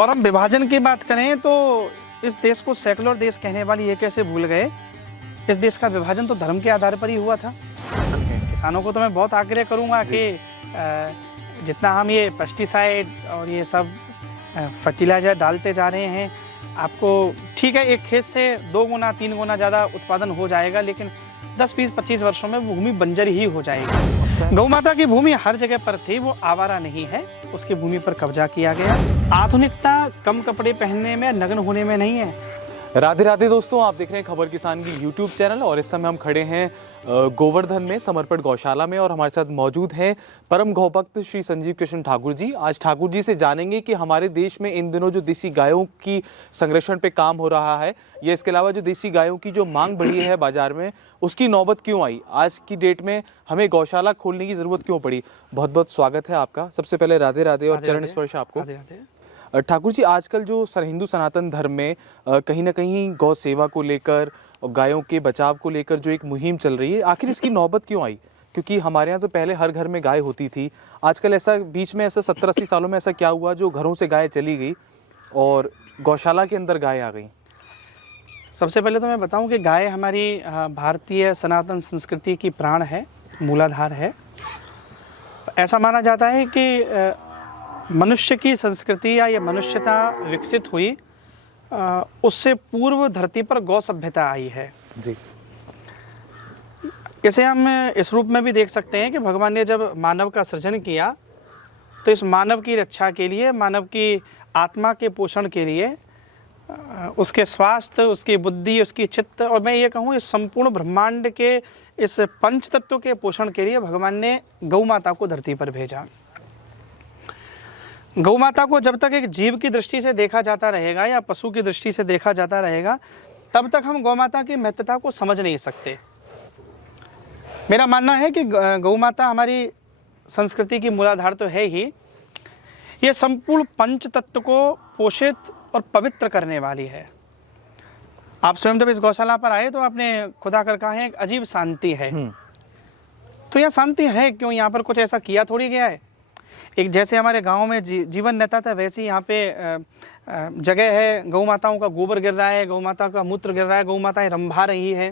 और हम विभाजन की बात करें तो इस देश को सेकुलर देश कहने वाली ये कैसे भूल गए। इस देश का विभाजन तो धर्म के आधार पर ही हुआ था। किसानों को तो मैं बहुत आग्रह करूंगा कि जितना हम ये पेस्टिसाइड और ये सब फर्टिलाइजर डालते जा रहे हैं, आपको ठीक है एक खेत से 2 गुना 3 गुना ज़्यादा उत्पादन हो जाएगा, लेकिन 10, 20, 25 वर्षों में भूमि बंजर ही हो जाएगी। गौ माता की भूमि हर जगह पर थी, वो आवारा नहीं है, उसकी भूमि पर कब्जा किया गया। आधुनिकता कम कपड़े पहनने में, नग्न होने में नहीं है। राधे राधे दोस्तों, आप देख रहे हैं खबर किसान की यूट्यूब चैनल और इस समय हम खड़े हैं गोवर्धन में समर्पित गौशाला में और हमारे साथ मौजूद हैं परम गौभक्त श्री संजीव कृष्ण ठाकुर जी। आज ठाकुर जी से जानेंगे कि हमारे देश में इन दिनों जो देसी गायों की संरक्षण पे काम हो रहा है, या इसके अलावा जो देसी गायों की जो मांग बढ़ी है बाजार में, उसकी नौबत क्यों आई, आज की डेट में हमें गौशाला खोलने की जरूरत क्यों पड़ी। बहुत बहुत स्वागत है आपका। सबसे पहले राधे राधे और चरण स्पर्श आपको। ठाकुर जी, आजकल जो हिंदू सनातन धर्म में कहीं ना कहीं गौ सेवा को लेकर और गायों के बचाव को लेकर जो एक मुहिम चल रही है, आखिर इसकी नौबत क्यों आई? क्योंकि हमारे यहाँ तो पहले हर घर में गाय होती थी, आजकल ऐसा बीच में ऐसा 70-80 सालों में ऐसा क्या हुआ जो घरों से गाय चली गई और गौशाला के अंदर गाय आ गई? सबसे पहले तो मैं बताऊं कि गाय हमारी भारतीय सनातन संस्कृति की प्राण है, मूलाधार है। ऐसा माना जाता है कि मनुष्य की संस्कृति या ये मनुष्यता विकसित हुई उससे पूर्व धरती पर गौ सभ्यता आई है जी। इसे हम इस रूप में भी देख सकते हैं कि भगवान ने जब मानव का सृजन किया तो इस मानव की रक्षा के लिए, मानव की आत्मा के पोषण के लिए, उसके स्वास्थ्य, उसकी बुद्धि, उसकी चित्त और मैं ये कहूँ इस संपूर्ण ब्रह्मांड के इस पंच तत्व के पोषण के लिए भगवान ने गौ माता को धरती पर भेजा। गौ माता को जब तक एक जीव की दृष्टि से देखा जाता रहेगा या पशु की दृष्टि से देखा जाता रहेगा, तब तक हम गौ माता की महत्वता को समझ नहीं सकते। मेरा मानना है कि गौ माता हमारी संस्कृति की मूलाधार तो है ही, ये संपूर्ण पंच तत्व को पोषित और पवित्र करने वाली है। आप स्वयं जब इस गौशाला पर आए तो आपने खुदा कर कहा है एक अजीब शांति है। तो यह शांति है क्यों? यहाँ पर कुछ ऐसा किया थोड़ी गया है। एक जैसे हमारे गांव में जीवन रहता था, वैसे यहाँ पे जगह है, गौ माताओं का गोबर गिर रहा है, गौ माता का मूत्र गिर रहा है, गौ माताएं रंभा रही है।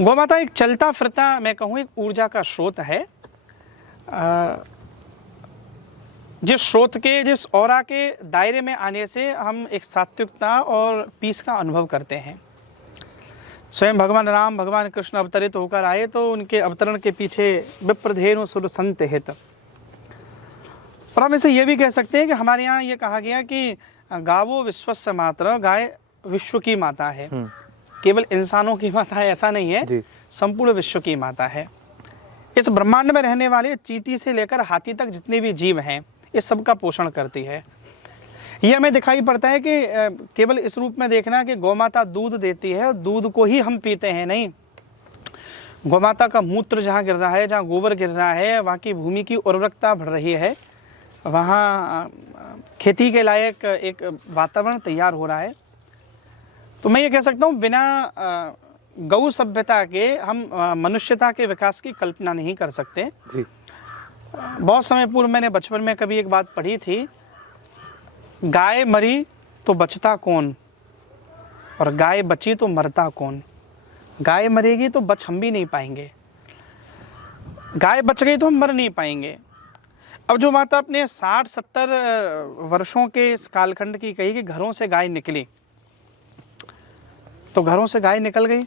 गौ माता एक चलता फिरता, मैं कहूँ एक ऊर्जा का स्रोत है, जिस स्रोत के, जिस ऑरा के दायरे में आने से हम एक सात्विकता और पीस का अनुभव करते हैं। स्वयं भगवान राम, भगवान कृष्ण अवतरित होकर आए तो उनके अवतरण के पीछे विप्रधेनु सुर संत हित। और हम इसे ये भी कह सकते हैं कि हमारे यहाँ ये कहा गया कि गावो विश्वस्य मातरः, गाय विश्व की माता है। केवल इंसानों की माता है ऐसा नहीं है, संपूर्ण विश्व की माता है। इस ब्रह्मांड में रहने वाले चींटी से लेकर हाथी तक जितने भी जीव हैं, ये सब का पोषण करती है। यह हमें दिखाई पड़ता है कि केवल इस रूप में देखना कि गौ माता दूध देती है और दूध को ही हम पीते हैं, नहीं। गौ माता का मूत्र जहाँ गिर रहा है, जहाँ गोबर गिर रहा है, वहाँ की भूमि की उर्वरकता बढ़ रही है, वहाँ खेती के लायक एक वातावरण तैयार हो रहा है। तो मैं ये कह सकता हूँ बिना गौ सभ्यता के हम मनुष्यता के विकास की कल्पना नहीं कर सकते जी। बहुत समय पूर्व मैंने बचपन में कभी एक बात पढ़ी थी, गाय मरी तो बचता कौन और गाय बची तो मरता कौन। गाय मरेगी तो बच हम भी नहीं पाएंगे, गाय बच गई तो हम मर नहीं पाएंगे। अब जो माता अपने 60-70 वर्षों के इस कालखंड की कही कि घरों से गाय निकली, तो घरों से गाय निकल गई,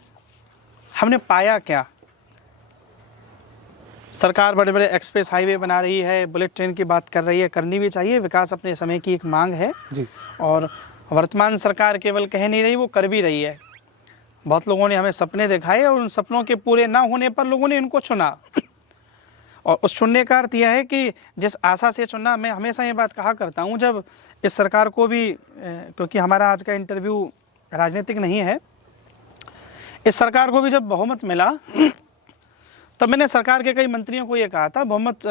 हमने पाया क्या? सरकार बड़े बड़े एक्सप्रेस हाईवे बना रही है, बुलेट ट्रेन की बात कर रही है, करनी भी चाहिए, विकास अपने समय की एक मांग है जी। और वर्तमान सरकार केवल कह नहीं रही, वो कर भी रही है। बहुत लोगों ने हमें सपने दिखाए और उन सपनों के पूरे ना होने पर लोगों ने इनको चुना। और उस चुनने का अर्थ यह है कि जिस आशा से चुना, मैं हमेशा ये बात कहा करता हूँ, जब इस सरकार को भी, क्योंकि हमारा आज का इंटरव्यू राजनीतिक नहीं है, इस सरकार को भी जब बहुमत मिला तब मैंने सरकार के कई मंत्रियों को ये कहा था, बहुमत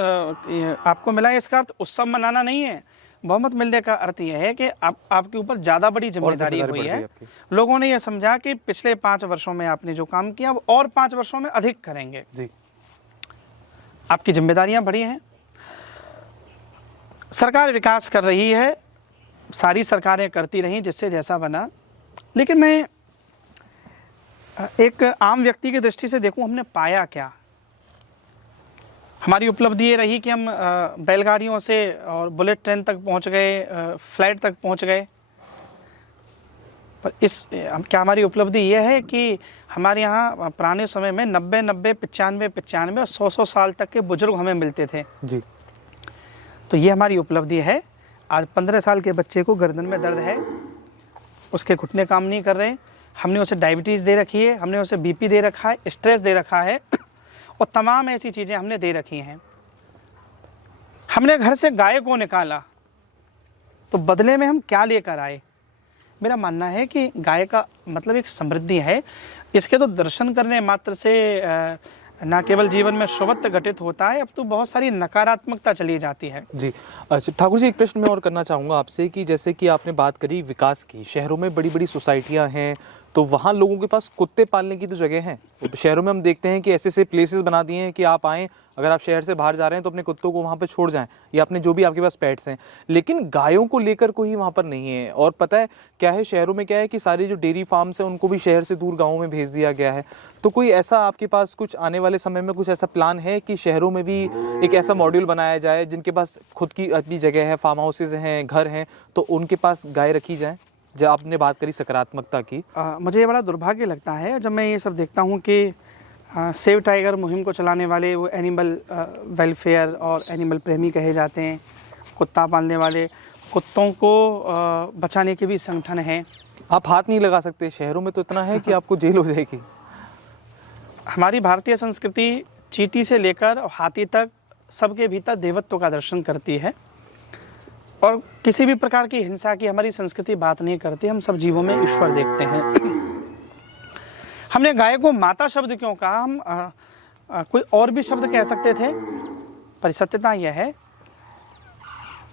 आपको मिला है इसका अर्थ उत्सव मनाना नहीं है। बहुमत मिलने का अर्थ यह है कि आपके ऊपर ज़्यादा बड़ी जिम्मेदारी हुई है। लोगों ने यह समझा कि पिछले 5 वर्षों में आपने जो काम किया वो और 5 वर्षों में अधिक करेंगे जी। आपकी जिम्मेदारियां बड़ी हैं। सरकार विकास कर रही है, सारी सरकारें करती रहीं जिससे जैसा बना, लेकिन मैं एक आम व्यक्ति की दृष्टि से देखूं, हमने पाया क्या। हमारी उपलब्धि ये रही कि हम बैलगाड़ियों से और बुलेट ट्रेन तक पहुंच गए, फ्लाइट तक पहुंच गए। पर क्या हमारी उपलब्धि ये है कि हमारे यहाँ पुराने समय में 90 95 और 100 साल तक के बुजुर्ग हमें मिलते थे जी। तो ये हमारी उपलब्धि है। आज 15 साल के बच्चे को गर्दन में दर्द है, उसके घुटने काम नहीं कर रहे, हमने उसे डायबिटीज़ दे रखी है, हमने उसे बीपी दे रखा है, स्ट्रेस दे रखा है और तमाम ऐसी चीज़ें हमने दे रखी हैं। हमने घर से गाय को निकाला तो बदले में हम क्या लेकर आए? मेरा मानना है कि गाय का मतलब एक समृद्धि है। इसके तो दर्शन करने मात्र से न केवल जीवन में शुभत्व घटित होता है, अब तो बहुत सारी नकारात्मकता चली जाती है। जी। अच्छा ठाकुर जी, एक प्रश्न मैं और करना चाहूँगा आपसे कि जैसे कि आपने बात करी विकास की, शहरों में बड़ी बड़ी सोसाइटियाँ हैं तो वहाँ लोगों के पास कुत्ते पालने की तो जगह है। शहरों में हम देखते हैं कि ऐसे ऐसे प्लेसेस बना दिए हैं कि आप आएँ, अगर आप शहर से बाहर जा रहे हैं तो अपने कुत्तों को वहाँ पर छोड़ जाएं या अपने जो भी आपके पास पेट्स हैं, लेकिन गायों को लेकर कोई वहाँ पर नहीं है। और पता है क्या है, शहरों में क्या है कि सारी जो डेयरी फार्म्स हैं उनको भी शहर से दूर गाँवों में भेज दिया गया है। तो कोई ऐसा आपके पास कुछ आने वाले समय में कुछ ऐसा प्लान है कि शहरों में भी एक ऐसा मॉड्यूल बनाया जाए जिनके पास खुद की अपनी जगह है, फार्म हाउसेज हैं, घर हैं, तो उनके पास गाय रखी जाए? जब आपने बात करी सकारात्मकता की, मुझे ये बड़ा दुर्भाग्य लगता है जब मैं ये सब देखता हूँ कि सेव टाइगर मुहिम को चलाने वाले वो एनिमल वेलफेयर और एनिमल प्रेमी कहे जाते हैं, कुत्ता पालने वाले, कुत्तों को बचाने के भी संगठन हैं। आप हाथ नहीं लगा सकते, शहरों में तो इतना है कि आपको जेल हो जाएगी। हमारी भारतीय संस्कृति चींटी से लेकर हाथी तक सबके भीतर देवत्व का दर्शन करती है और किसी भी प्रकार की हिंसा की हमारी संस्कृति बात नहीं करती। हम सब जीवों में ईश्वर देखते हैं। हमने गाय को माता शब्द क्यों कहा? हम कोई और भी शब्द कह सकते थे, पर सत्यता यह है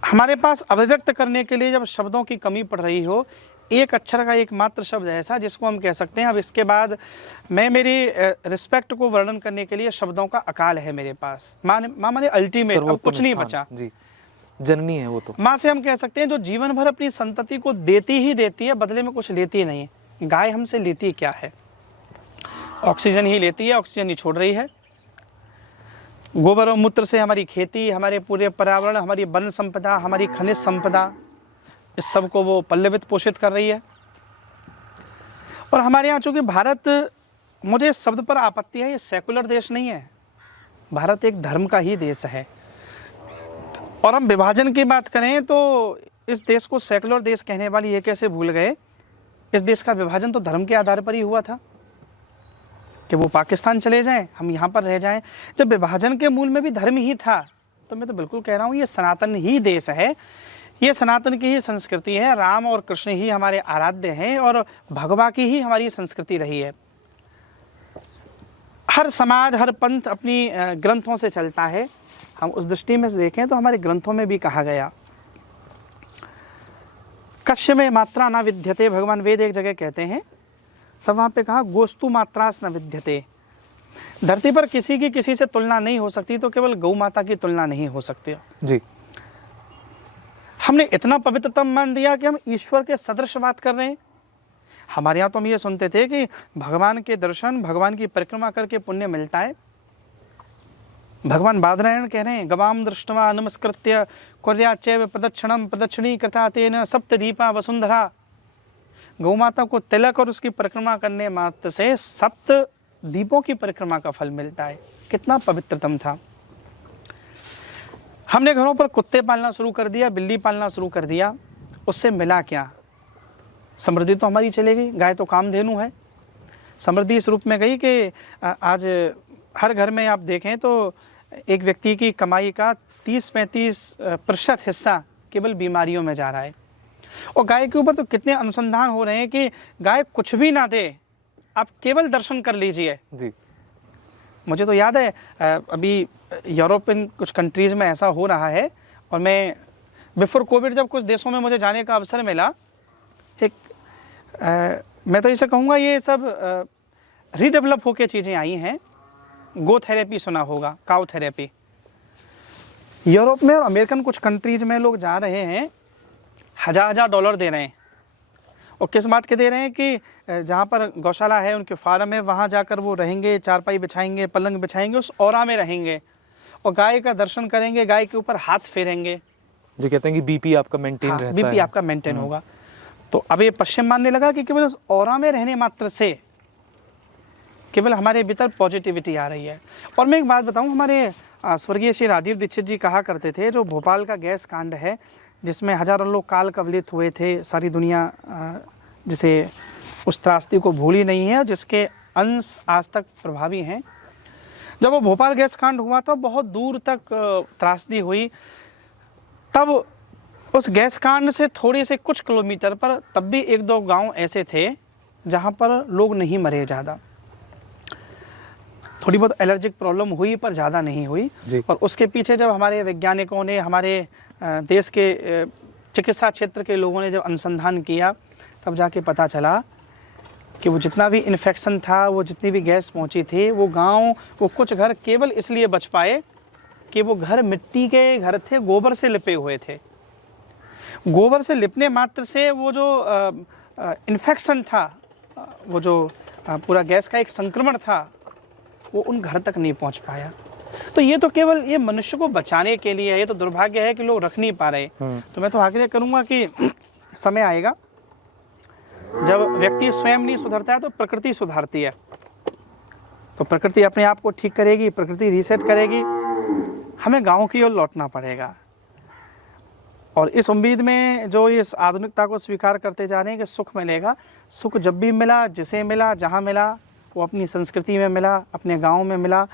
हमारे पास अभिव्यक्त करने के लिए जब शब्दों की कमी पड़ रही हो, एक अक्षर का एकमात्र शब्द ऐसा जिसको हम कह सकते हैं अब इसके बाद मैं मेरी रिस्पेक्ट को वर्णन करने के लिए शब्दों का अकाल है मेरे पास। माँ माने अल्टीमेट, अब कुछ नहीं बचा जी। जननी है वो तो। माँ से हम कह सकते हैं जो जीवन भर अपनी संतति को देती ही देती है, बदले में कुछ लेती नहीं है। गाय हमसे लेती क्या है? ऑक्सीजन ही लेती है, ऑक्सीजन ही छोड़ रही है। गोबर और मूत्र से हमारी खेती, हमारे पूरे पर्यावरण, हमारी वन संपदा, हमारी खनिज संपदा, इस सब को वो पल्लवित पोषित कर रही है। और हमारे यहाँ चूंकि भारत, मुझे इस शब्द पर आपत्ति है, ये सेकुलर देश नहीं है, भारत एक धर्म का ही देश है। और हम विभाजन की बात करें तो इस देश को सेकुलर देश कहने वाली ये कैसे भूल गए? इस देश का विभाजन तो धर्म के आधार पर ही हुआ था कि वो पाकिस्तान चले जाएं, हम यहाँ पर रह जाएं। जब विभाजन के मूल में भी धर्म ही था, तो मैं तो बिल्कुल कह रहा हूँ ये सनातन ही देश है, ये सनातन की ही संस्कृति है। राम और कृष्ण ही हमारे आराध्य हैं और भगवा की ही हमारी संस्कृति रही है। हर समाज, हर पंथ अपनी ग्रंथों से चलता है। हम उस दृष्टि में से देखें तो हमारे ग्रंथों में भी कहा गया, कश्य में मात्रा न विद्यते, भगवान वेद एक जगह कहते हैं, तब वहाँ पे कहा गोस्तु मात्रास न विद्यते। धरती पर किसी की किसी से तुलना नहीं हो सकती, तो केवल गौ माता की तुलना नहीं हो सकती जी। हमने इतना पवित्रतम मान दिया कि हम ईश्वर के सदृश बात कर रहे हैं। हमारे यहाँ तो हम ये सुनते थे कि भगवान के दर्शन, भगवान की परिक्रमा करके पुण्य मिलता है। भगवान बादरायण कह रहे हैं, गवाम दृष्टवा नमस्कृत्य कुर्याच्चैव प्रदक्षिणम प्रदक्षिणी कृता तेन सप्तदीपा वसुंधरा। गौ माता को तिलक और उसकी परिक्रमा करने मात्र से 7 दीपों की परिक्रमा का फल मिलता है। कितना पवित्रतम था। हमने घरों पर कुत्ते पालना शुरू कर दिया, बिल्ली पालना शुरू कर दिया, उससे मिला क्या? समृद्धि तो हमारी चली गई। गाय तो कामधेनु है। समृद्धि इस रूप में गई कि आज हर घर में आप देखें तो एक व्यक्ति की कमाई का 30-35% हिस्सा केवल बीमारियों में जा रहा है। और गाय के ऊपर तो कितने अनुसंधान हो रहे हैं कि गाय कुछ भी ना दे, आप केवल दर्शन कर लीजिए जी। मुझे तो याद है अभी यूरोपियन कुछ कंट्रीज़ में ऐसा हो रहा है, और मैं बिफोर कोविड जब कुछ देशों में मुझे जाने का अवसर मिला, एक मैं तो इसे कहूँगा ये सब रीडेवलप होकर चीज़ें आई हैं। गो थेरेपी सुना होगा, काउ थेरेपी। यूरोप में और अमेरिकन कुछ कंट्रीज़ में लोग जा रहे हैं, हजार हजार डॉलर दे रहे हैं। और किस बात के दे रहे हैं कि जहाँ पर गौशाला है, उनके फार्म है, वहाँ जाकर वो रहेंगे, चारपाई बिछाएंगे, पलंग बिछाएंगे, उस औरा में रहेंगे और गाय का दर्शन करेंगे, गाय के ऊपर हाथ फेरेंगे। जो कहते हैं कि बीपी आपका मेंटेन रहता है। बीपी आपका मेंटेन होगा। तो अब ये पश्चिम मानने लगा कि केवल उस औरा में रहने मात्र से केवल हमारे भीतर पॉजिटिविटी आ रही है। और मैं एक बात बताऊं, हमारे स्वर्गीय श्री राजीव दीक्षित जी कहा करते थे, जो भोपाल का गैस कांड है जिसमें हजारों लोग काल कवलित हुए थे, सारी दुनिया जिसे उस त्रासदी को भूली नहीं है और जिसके अंश आज तक प्रभावी हैं। जब वो भोपाल गैस कांड हुआ था, बहुत दूर तक त्रासदी हुई। तब उस गैस कांड से थोड़े से कुछ किलोमीटर पर तब भी एक दो गांव ऐसे थे जहां पर लोग नहीं मरे ज़्यादा। थोड़ी बहुत एलर्जिक प्रॉब्लम हुई पर ज़्यादा नहीं हुई। और उसके पीछे जब हमारे वैज्ञानिकों ने, हमारे देश के चिकित्सा क्षेत्र के लोगों ने जब अनुसंधान किया, तब जाके पता चला कि वो जितना भी इन्फेक्शन था, वो जितनी भी गैस पहुंची थी, वो गांव, वो कुछ घर केवल इसलिए बच पाए कि वो घर मिट्टी के घर थे, गोबर से लिपे हुए थे। गोबर से लिपने मात्र से वो जो इन्फेक्शन था, वो जो पूरा गैस का एक संक्रमण था, वो उन घर तक नहीं पहुंच पाया। तो ये तो केवल ये मनुष्य को बचाने के लिए है। ये तो दुर्भाग्य है कि लोग रख नहीं पा रहे। तो मैं तो आग्रह करूंगा कि समय आएगा जब व्यक्ति स्वयं नहीं सुधरता है तो प्रकृति सुधारती है। तो प्रकृति अपने आप को ठीक करेगी, प्रकृति रीसेट करेगी। हमें गाँव की ओर लौटना पड़ेगा। और इस उम्मीद में जो इस आधुनिकता को स्वीकार करते जा रहे हैं कि सुख मिलेगा, सुख जब भी मिला, जिसे मिला, जहाँ मिला, वो अपनी संस्कृति में मिला, अपने गांव में मिला।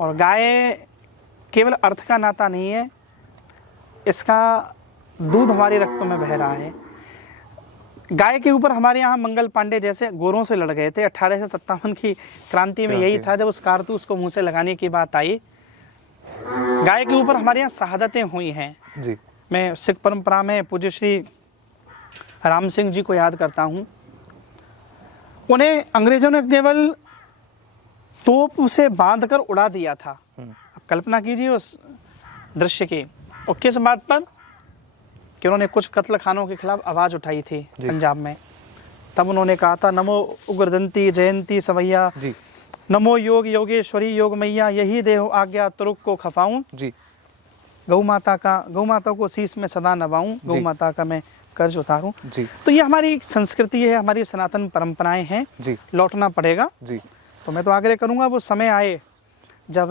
और गाय केवल अर्थ का नाता नहीं है, इसका दूध हमारे रक्तों में बह रहा है। गाय के ऊपर हमारे यहाँ मंगल पांडे जैसे गोरों से लड़ गए थे। 1857 की क्रांति में यही था, जब उस कारतूस को मुंह से लगाने की बात आई। गाय के ऊपर हमारे यहाँ शहादतें हुई हैं जी। मैं सिख परंपरा में पूज्य श्री राम सिंह जी को याद करता हूँ। उन्हें अंग्रेजों ने केवल तोप से बांधकर उड़ा दिया था। अब कल्पना कीजिए उस दृश्य की। और किस बात पर कि उन्होंने कुछ कत्ल खानों के खिलाफ आवाज उठाई थी पंजाब में। तब उन्होंने कहा था, नमो उग्रदंती जयंती सवैया, नमो योग योगेश्वरी योग मैया, यही देहो आज्ञा तुरुक को खपाऊं जी। गौ माता को शीश में सदा नवाऊं, गौ माता का मैं कर्ज उतारूं जी। तो ये हमारी संस्कृति है, हमारी सनातन परंपराएं हैं जी। लौटना पड़ेगा जी। तो मैं तो आग्रह करूंगा वो समय आए जब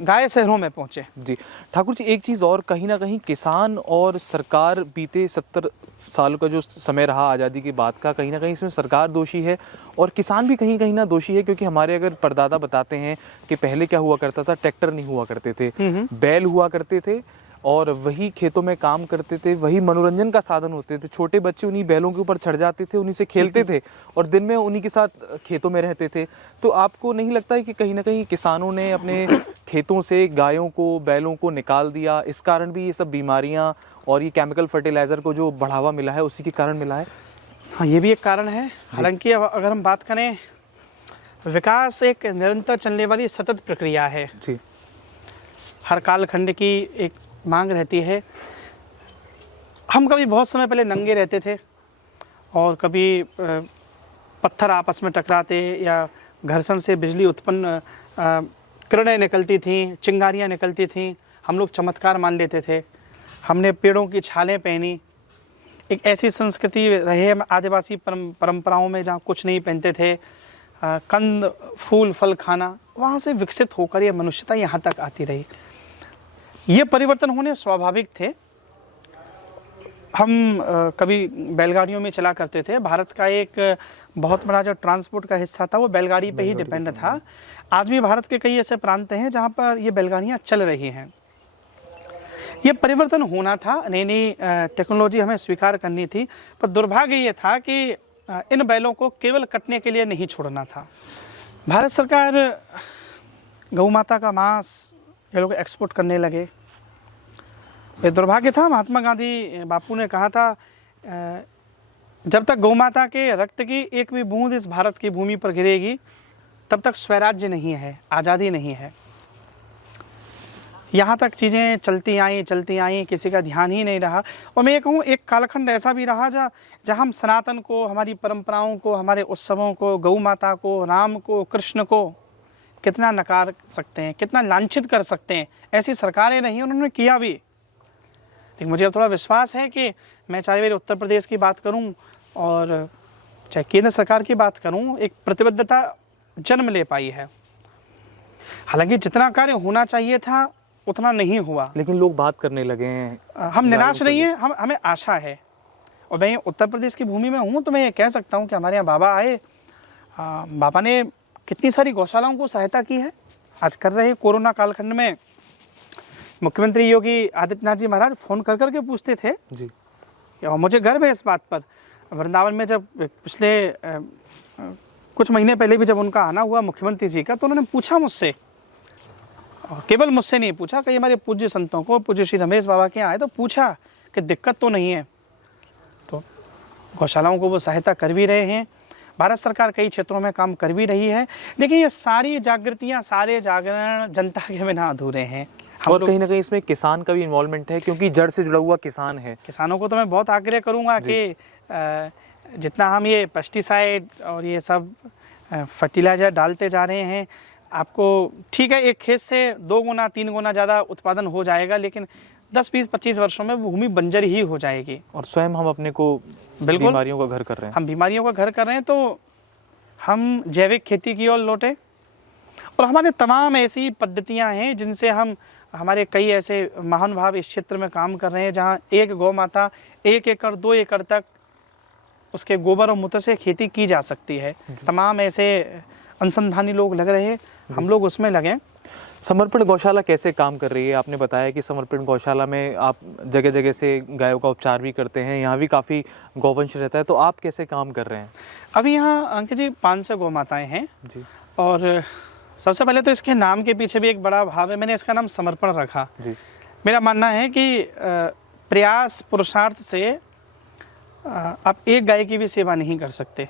गाय शहरों में पहुंचे जी। ठाकुर जी, एक चीज़ और, कहीं ना कहीं किसान और सरकार बीते 70 साल का जो समय रहा आज़ादी के बाद का, कहीं ना कहीं इसमें सरकार दोषी है और किसान भी कहीं ना दोषी है। क्योंकि हमारे अगर परदादा बताते हैं कि पहले क्या हुआ करता था, ट्रैक्टर नहीं हुआ करते थे, बैल हुआ करते थे और वही खेतों में काम करते थे, वही मनोरंजन का साधन होते थे। छोटे बच्चे उन्हीं बैलों के ऊपर चढ़ जाते थे, उन्हीं से खेलते थे और दिन में उन्हीं के साथ खेतों में रहते थे। तो आपको नहीं लगता है कि कहीं ना कहीं किसानों ने अपने खेतों से गायों को, बैलों को निकाल दिया, इस कारण भी ये सब बीमारियां और ये केमिकल फर्टिलाइजर को जो बढ़ावा मिला है उसी के कारण मिला है? हाँ, ये भी एक कारण है। हालांकि अगर हम बात करें, विकास एक निरंतर चलने वाली सतत प्रक्रिया है जी। हर कालखंड की एक मांग रहती है। हम कभी बहुत समय पहले नंगे रहते थे और कभी पत्थर आपस में टकराते या घर्षण से बिजली उत्पन्न किरणें निकलती थीं, चिंगारियां निकलती थीं, हम लोग चमत्कार मान लेते थे। हमने पेड़ों की छालें पहनी। एक ऐसी संस्कृति रहे आदिवासी परंपराओं में जहाँ कुछ नहीं पहनते थे, कंद फूल फल खाना, वहाँ से विकसित होकर ये मनुष्यता यहाँ तक आती रही। ये परिवर्तन होने स्वाभाविक थे। हम कभी बैलगाड़ियों में चला करते थे। भारत का एक बहुत बड़ा जो ट्रांसपोर्ट का हिस्सा था वो बैलगाड़ी पे ही डिपेंड था। आज भी भारत के कई ऐसे प्रांत हैं जहाँ पर ये बैलगाड़ियाँ चल रही हैं। ये परिवर्तन होना था, नई नई टेक्नोलॉजी हमें स्वीकार करनी थी। पर दुर्भाग्य ये था कि इन बैलों को केवल कटने के लिए नहीं छोड़ना था। भारत सरकार गौ माता का मांस ये लोग एक्सपोर्ट करने लगे। ये दुर्भाग्य था। महात्मा गांधी बापू ने कहा था, जब तक गौ माता के रक्त की एक भी बूंद इस भारत की भूमि पर गिरेगी तब तक स्वराज्य नहीं है, आज़ादी नहीं है। यहाँ तक चीज़ें चलती आई, किसी का ध्यान ही नहीं रहा। और मैं ये कहूँ, एक कालखंड ऐसा भी रहा जहाँ हम सनातन को, हमारी परंपराओं को, हमारे उत्सवों को, गौ माता को, राम को, कृष्ण को कितना नकार सकते हैं, कितना लांछित कर सकते हैं। ऐसी सरकारें नहीं, उन्होंने किया भी। लेकिन मुझे अब थोड़ा विश्वास है कि मैं चाहे मेरे उत्तर प्रदेश की बात करूं और चाहे केंद्र सरकार की बात करूं, एक प्रतिबद्धता जन्म ले पाई है। हालांकि जितना कार्य होना चाहिए था उतना नहीं हुआ, लेकिन लोग बात करने लगे हैं। हम निराश नहीं है, हमें आशा है। और मैं उत्तर प्रदेश की भूमि में हूँ तो मैं ये कह सकता हूँ कि हमारे यहाँ बाबा आए, बाबा ने कितनी सारी गौशालाओं को सहायता की है। आज कर रहे कोरोना कालखंड में मुख्यमंत्री योगी आदित्यनाथ जी महाराज फ़ोन कर करके पूछते थे जी, और मुझे गर्व है इस बात पर। वृंदावन में जब पिछले कुछ महीने पहले भी जब उनका आना हुआ मुख्यमंत्री जी का, तो उन्होंने पूछा मुझसे, और केवल मुझसे नहीं पूछा, कई हमारे पूज्य संतों को, पूज्य श्री रमेश बाबा के यहाँ आए तो पूछा कि दिक्कत तो नहीं है। तो गौशालाओं को वो सहायता कर भी रहे हैं। भारत सरकार कई क्षेत्रों में काम कर भी रही है। लेकिन ये सारी जागृतियाँ, सारे जागरण जनता के बिना अधूरे हैं। और कहीं ना कहीं इसमें किसान का भी इन्वॉल्वमेंट है, क्योंकि जड़ से जुड़ा हुआ किसान है। किसानों को तो मैं बहुत आग्रह करूंगा कि जितना हम ये पेस्टिसाइड और ये सब फर्टिलाइजर डालते जा रहे हैं, आपको ठीक है एक खेत से 2 गुना 3 गुना ज़्यादा उत्पादन हो जाएगा, लेकिन 10, 20, 25 वर्षों में भूमि बंजर ही हो जाएगी। और स्वयं हम अपने को बिल्कुल बीमारियों का घर कर रहे हैं। हम बीमारियों का घर कर रहे हैं। तो हम जैविक खेती की ओर लौटे, और हमारे तमाम ऐसी पद्धतियां हैं जिनसे हम, हमारे कई ऐसे महानुभाव इस क्षेत्र में काम कर रहे हैं जहां एक गौ माता 1 एकड़ 2 एकड़ तक उसके गोबर और मूत्र से खेती की जा सकती है। तमाम ऐसे अनुसंधानी लोग लग रहे हैं, हम लोग उसमें लगे। समर्पण गौशाला कैसे काम कर रही है? आपने बताया कि समर्पण गौशाला में आप जगह जगह से गायों का उपचार भी करते हैं, यहाँ भी काफ़ी गौवंश रहता है, तो आप कैसे काम कर रहे हैं? अभी यहाँ अंकित जी 500 गौ माताएँ हैं जी। और सबसे पहले तो इसके नाम के पीछे भी एक बड़ा भाव है। मैंने इसका नाम समर्पण रखा जी। मेरा मानना है कि प्रयास पुरुषार्थ से आप एक गाय की भी सेवा नहीं कर सकते।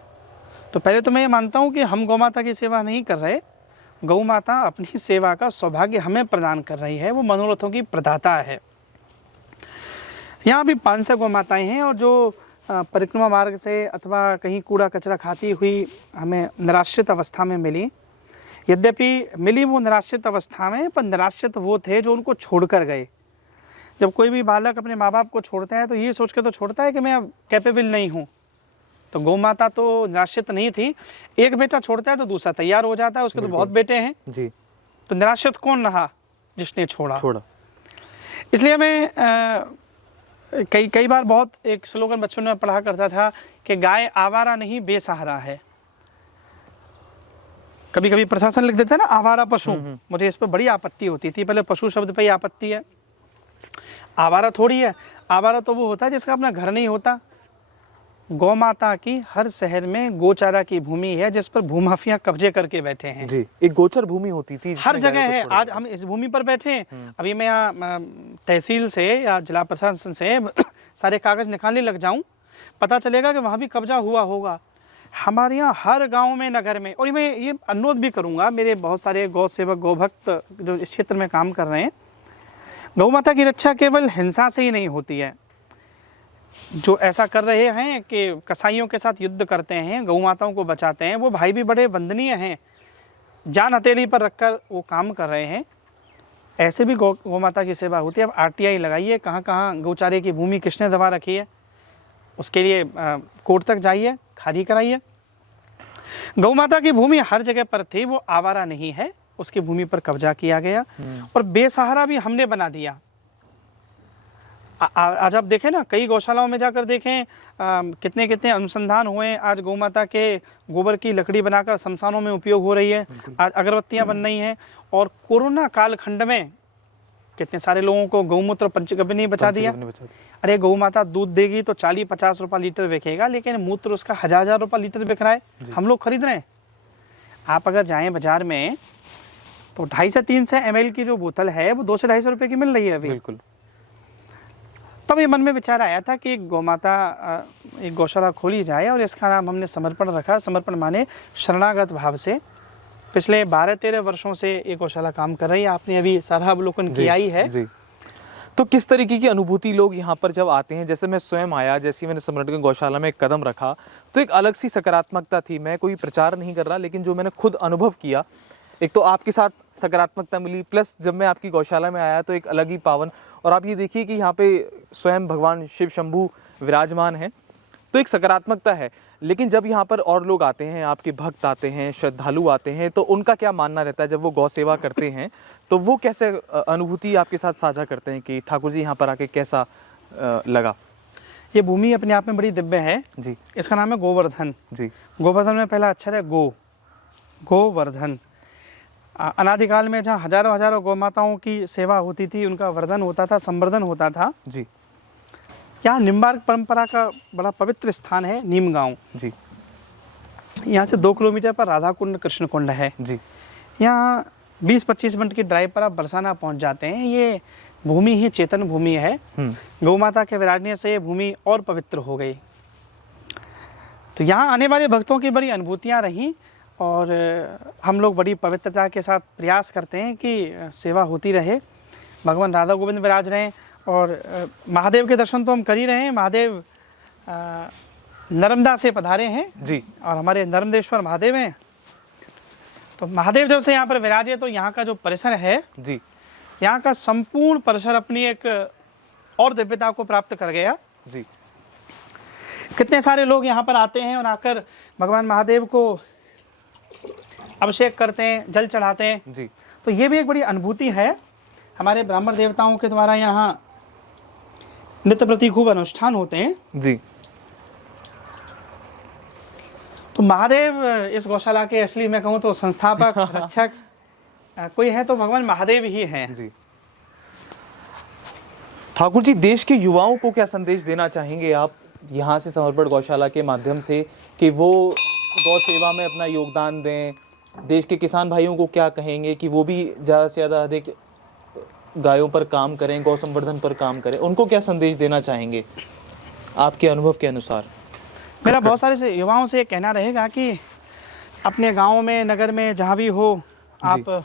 तो पहले तो मैं ये मानता हूँ कि हम गौ माता की सेवा नहीं कर रहे, गौ माता अपनी सेवा का सौभाग्य हमें प्रदान कर रही है, वो मनोरथों की प्रदाता है। यहाँ भी 500 गौ माताएँ हैं, और जो परिक्रमा मार्ग से अथवा कहीं कूड़ा कचरा खाती हुई हमें निराश्रित अवस्था में मिली, यद्यपि मिली वो निराश्रित अवस्था में, पर निराश्रित वो थे जो उनको छोड़कर गए। जब कोई भी बालक अपने माँ बाप को छोड़ता है तो ये सोच के तो छोड़ता है कि मैं अब कैपेबल नहीं हूँ। तो गौ माता तो निराश्रित नहीं थी। एक बेटा छोड़ता है तो दूसरा तैयार हो जाता है, उसके तो बहुत बेटे हैं जी। तो निराश्रित कौन रहा? जिसने छोड़ा। इसलिए मैं कई बार बहुत एक स्लोगन बच्चों में पढ़ा करता था कि गाय आवारा नहीं बेसहारा है। कभी कभी प्रशासन लिख देता है ना आवारा पशु, मुझे इस पर बड़ी आपत्ति होती थी। पहले पशु शब्द पे ही आपत्ति है, आवारा थोड़ी है। आवारा तो वो होता है जिसका अपना घर नहीं होता। गौ माता की हर शहर में गोचारा की भूमि है जिस पर भूमाफिया कब्जे करके बैठे हैं जी। एक गोचर भूमि होती थी, हर जगह है। आज हम इस भूमि पर बैठे हैं। अभी मैं यहाँ तहसील से या जिला प्रशासन से सारे कागज निकालने लग जाऊं, पता चलेगा कि वहाँ भी कब्जा हुआ होगा। हमारे यहाँ हर गांव में, नगर में, और मैं ये अनुरोध भी करूंगा, मेरे बहुत सारे गौ सेवक, गौ भक्त जो इस क्षेत्र में काम कर रहे हैं, गौ माता की रक्षा केवल हिंसा से ही नहीं होती है। जो ऐसा कर रहे हैं कि कसाईयों के साथ युद्ध करते हैं, गौ माताओं को बचाते हैं, वो भाई भी बड़े वंदनीय हैं, जान हथेली पर रखकर वो काम कर रहे हैं। ऐसे भी गौ माता की सेवा होती है। अब RTI लगाइए, कहाँ कहाँ गौचारे की भूमि किसने दबा रखी है, उसके लिए कोर्ट तक जाइए, खाली कराइए। गौ माता की भूमि हर जगह पर थी, वो आवारा नहीं है, उसकी भूमि पर कब्जा किया गया और बेसहारा भी हमने बना दिया। आज आप देखें ना, कई गौशालाओं में जाकर देखें कितने कितने अनुसंधान हुए। आज गौ माता के गोबर की लकड़ी बनाकर शमशानों में उपयोग हो रही है, आज अगरबत्तियां बन रही हैं। और कोरोना कालखंड में कितने सारे लोगों को गौमूत्र पंचगव्य ने बचा दिया। अरे गौ माता दूध देगी तो 40-50 रुपये लीटर बिकेगा, लेकिन मूत्र उसका 1000 रुपये लीटर बिक रहा है, हम लोग खरीद रहे हैं। आप अगर जाएं बाजार में तो 250 से 300 ml की जो बोतल है वो 200-250 रुपये की मिल रही है अभी। बिल्कुल। तब ये मन में विचार आया था कि एक गौ माता, एक गौशाला खोली जाए, और इसका नाम हमने समर्पण रखा। समर्पण माने शरणागत भाव से पिछले 12-13 वर्षों से ये गौशाला काम कर रही है। आपने अभी सारा अवलोकन किया ही है। जी। तो किस तरीके की अनुभूति लोग यहाँ पर जब आते हैं, जैसे मैं स्वयं आया, जैसे मैंने समर्पण गौशाला में एक कदम रखा, तो एक अलग सी सकारात्मकता थी। मैं कोई प्रचार नहीं कर रहा, लेकिन जो मैंने खुद अनुभव किया, एक तो आपके साथ सकारात्मकता मिली, प्लस जब मैं आपकी गौशाला में आया तो एक अलग ही पावन, और आप ये देखिए कि यहाँ पे स्वयं भगवान शिव शंभू विराजमान हैं, तो एक सकारात्मकता है। लेकिन जब यहाँ पर और लोग आते हैं, आपके भक्त आते हैं, श्रद्धालु आते हैं, तो उनका क्या मानना रहता है जब वो गौ सेवा करते हैं, तो वो कैसे अनुभूति आपके साथ साझा करते हैं कि ठाकुर जी यहाँ पर आके कैसा लगा? ये भूमि अपने आप में बड़ी दिव्य है जी। इसका नाम है गोवर्धन जी। गोवर्धन में पहला अक्षर है गो, गोवर्धन। अनादिकाल में जहाँ हजारों हजारों गौ माताओं की सेवा होती थी, उनका वर्धन होता था, संवर्धन होता था। जी। यहाँ निम्बार्क परंपरा का बड़ा पवित्र स्थान है नीम गांव। जी। यहाँ से 2 किलोमीटर पर राधा कुंड कृष्ण कुंड है। जी। यहाँ 20-25 मिनट की ड्राइव पर आप बरसाना पहुँच जाते हैं। ये भूमि ही चेतन भूमि है। गौ माता के विराजने से ये भूमि और पवित्र हो गई। तो यहाँ आने वाले भक्तों की बड़ी अनुभूतियाँ रहीं और हम लोग बड़ी पवित्रता के साथ प्रयास करते हैं कि सेवा होती रहे, भगवान राधा गोविंद विराज रहें। और महादेव के दर्शन तो हम कर ही रहे हैं। महादेव नर्मदा से पधारे हैं जी। और हमारे नर्मदेश्वर महादेव हैं। तो महादेव जब से यहाँ पर विराजे तो यहाँ का जो परिसर है जी, यहाँ का संपूर्ण परिसर अपनी एक और दिव्यता को प्राप्त कर गया। जी। कितने सारे लोग यहाँ पर आते हैं और आकर भगवान महादेव को अभिषेक करते हैं, जल चढ़ाते हैं। जी। तो ये भी एक बड़ी अनुभूति है। हमारे ब्राह्मण देवताओं के द्वारा यहाँ नित्य प्रति खूब अनुष्ठान होते हैं। जी। तो महादेव इस गौशाला के असली मैं कहूँ तो संस्थापक रक्षक कोई है तो भगवान महादेव ही हैं। जी। ठाकुर जी, देश के युवाओं को क्या संदेश देना चाहेंगे आप यहाँ से समर्पण गौशाला के माध्यम से कि वो गौ सेवा में अपना योगदान दें? देश के किसान भाइयों को क्या कहेंगे कि वो भी ज़्यादा से ज़्यादा अधिक गायों पर काम करें, गौ संवर्धन पर काम करें? उनको क्या संदेश देना चाहेंगे आपके अनुभव के अनुसार? मेरा बहुत सारे युवाओं से कहना रहेगा कि अपने गाँव में, नगर में, जहाँ भी हो, आप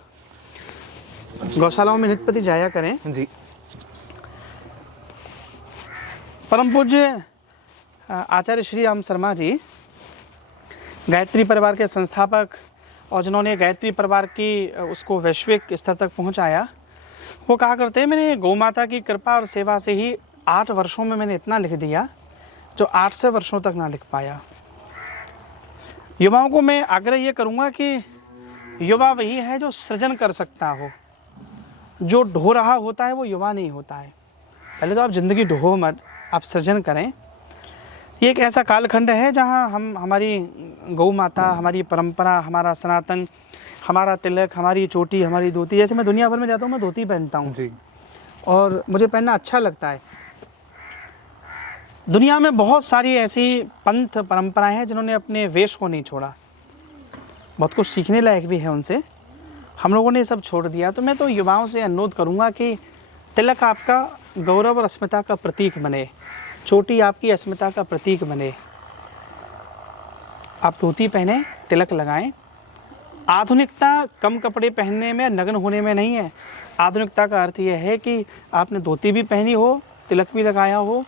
गौशालाओं में नित्य प्रति जाया करें। जी। परम पूज्य आचार्य श्री राम शर्मा जी गायत्री परिवार के संस्थापक और जिन्होंने गायत्री परिवार की उसको वैश्विक स्तर तक पहुंचाया, वो कहा करते हैं, मैंने गौ माता की कृपा और सेवा से ही 8 वर्षों में मैंने इतना लिख दिया जो 800 वर्षों तक ना लिख पाया। युवाओं को मैं आग्रह ये करूँगा कि युवा वही है जो सृजन कर सकता हो। जो ढो रहा होता है वो युवा नहीं होता है। पहले तो आप ज़िंदगी ढो मत, आप सृजन करें। ये एक ऐसा कालखंड है जहाँ हम, हमारी गौ माता, हमारी परंपरा, हमारा सनातन, हमारा तिलक, हमारी चोटी, हमारी धोती, जैसे मैं दुनिया भर में जाता हूँ मैं धोती पहनता हूँ जी। और मुझे पहनना अच्छा लगता है। दुनिया में बहुत सारी ऐसी पंथ परंपराएं हैं जिन्होंने अपने वेश को नहीं छोड़ा। बहुत कुछ सीखने लायक भी है उनसे। हम लोगों ने सब छोड़ दिया। तो मैं तो युवाओं से अनुरोध करूंगा कि तिलक आपका गौरव और अस्मिता का प्रतीक बने, चोटी आपकी अस्मिता का प्रतीक बने। आप धोती पहने, तिलक लगाएं। आधुनिकता कम कपड़े पहनने में, नग्न होने में नहीं है। आधुनिकता का अर्थ यह है कि आपने धोती भी पहनी हो, तिलक भी लगाया हो,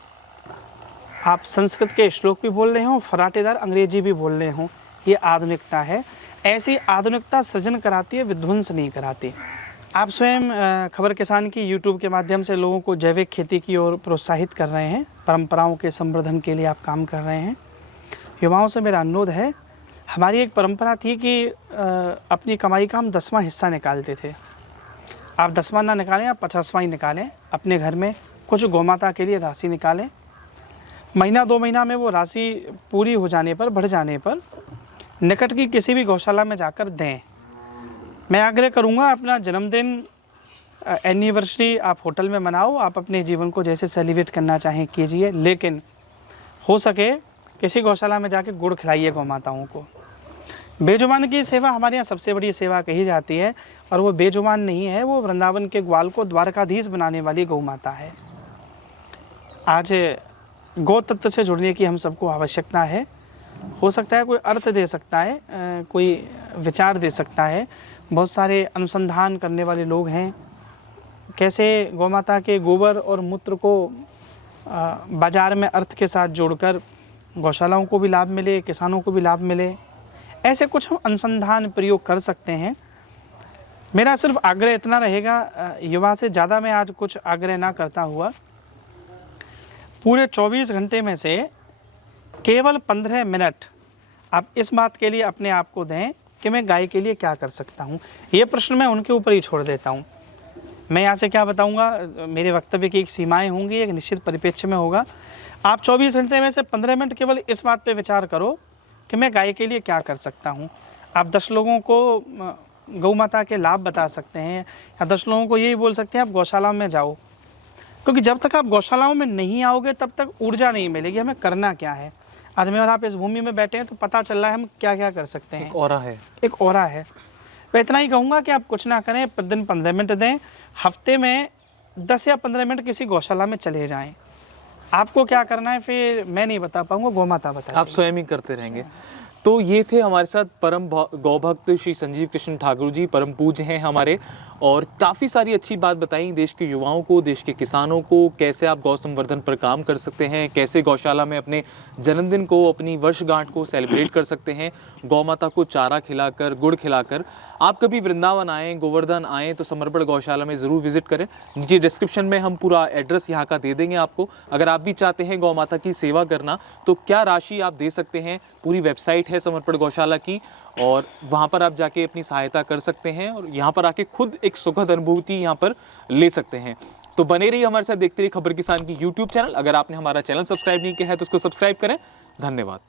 आप संस्कृत के श्लोक भी बोल रहे हो, फराटेदार अंग्रेजी भी बोल रहे हो। ये आधुनिकता है। ऐसी आधुनिकता सृजन कराती है, विध्वंस नहीं कराती। आप स्वयं खबर किसान की यूट्यूब के माध्यम से लोगों को जैविक खेती की ओर प्रोत्साहित कर रहे हैं। परंपराओं के संवर्धन के लिए आप काम कर रहे हैं। युवाओं से मेरा अनुरोध है, हमारी एक परंपरा थी कि अपनी कमाई का हम 10वां हिस्सा निकालते थे। आप 10वां ना निकालें, आप 50वां ही निकालें। अपने घर में कुछ गौमाता के लिए राशि निकालें। महीना 2 महीना में वो राशि पूरी हो जाने पर, बढ़ जाने पर निकट की किसी भी गौशाला में जाकर दें। मैं आग्रह करूंगा, अपना जन्मदिन, एनिवर्सरी आप होटल में मनाओ, आप अपने जीवन को जैसे सेलिब्रेट करना चाहें कीजिए, लेकिन हो सके किसी गौशाला में जाके गुड़ खिलाइए गौ माताओं को। बेजुबान की सेवा हमारे यहाँ सबसे बड़ी सेवा कही जाती है, और वो बेजुबान नहीं है, वो वृंदावन के ग्वाल को द्वारकाधीश बनाने वाली गौ माता है। आज गौ तत्व से जुड़ने की हम सबको आवश्यकता है। हो सकता है कोई अर्थ दे सकता है, कोई विचार दे सकता है। बहुत सारे अनुसंधान करने वाले लोग हैं, कैसे गौमाता के गोबर और मूत्र को बाज़ार में अर्थ के साथ जोड़कर गौशालाओं को भी लाभ मिले, किसानों को भी लाभ मिले, ऐसे कुछ हम अनुसंधान प्रयोग कर सकते हैं। मेरा सिर्फ आग्रह इतना रहेगा, युवा से ज़्यादा मैं आज कुछ आग्रह ना करता हुआ, पूरे 24 घंटे में से केवल 15 मिनट आप इस बात के लिए अपने आप को दें कि मैं गाय के लिए क्या कर सकता हूँ। ये प्रश्न मैं उनके ऊपर ही छोड़ देता हूँ। मैं यहाँ से क्या बताऊँगा, मेरे वक्तव्य की एक सीमाएँ होंगी, एक निश्चित परिप्रेक्ष्य में होगा। आप 24 घंटे में से 15 मिनट केवल इस बात पे विचार करो कि मैं गाय के लिए क्या कर सकता हूँ। आप 10 लोगों को गौ माता के लाभ बता सकते हैं, या 10 लोगों को यही बोल सकते हैं आप गौशाला में जाओ, क्योंकि जब तक आप गौशालाओं में नहीं आओगे तब तक ऊर्जा नहीं मिलेगी हमें करना क्या है। आज मैं और आप इस भूमि में बैठे हैं तो पता चल रहा है हम क्या क्या कर सकते हैं। एक ऑरा है। मैं इतना ही कहूँगा कि आप कुछ ना करें, प्रतिदिन 15 मिनट दें, हफ्ते में 10 या 15 मिनट किसी गौशाला में चले जाएं। आपको क्या करना है फिर मैं नहीं बता पाऊंगा, गौ माता बता, आप स्वयं ही करते रहेंगे। तो ये थे हमारे साथ परम गौभक्त श्री संजीव कृष्ण ठाकुर जी, परम पूज्य हैं हमारे, और काफ़ी सारी अच्छी बात बताई देश के युवाओं को, देश के किसानों को, कैसे आप गौ संवर्धन पर काम कर सकते हैं, कैसे गौशाला में अपने जन्मदिन को, अपनी वर्षगांठ को सेलिब्रेट कर सकते हैं, गौ माता को चारा खिलाकर, गुड़ खिलाकर। आप कभी वृंदावन आएँ, गोवर्धन आएँ तो समर्पण गौशाला में ज़रूर विजिट करें। नीचे डिस्क्रिप्शन में हम पूरा एड्रेस यहाँ का दे देंगे आपको। अगर आप भी चाहते हैं गौ माता की सेवा करना तो क्या राशि आप दे सकते हैं, पूरी वेबसाइट है समर्पण गौशाला की, और वहाँ पर आप जाके अपनी सहायता कर सकते हैं और यहाँ पर आके खुद एक सुखद अनुभूति यहाँ पर ले सकते हैं। तो बने रहिए हमारे साथ, देखते रहिए खबर किसान की यूट्यूब चैनल। अगर आपने हमारा चैनल सब्सक्राइब नहीं किया है तो उसको सब्सक्राइब करें। धन्यवाद।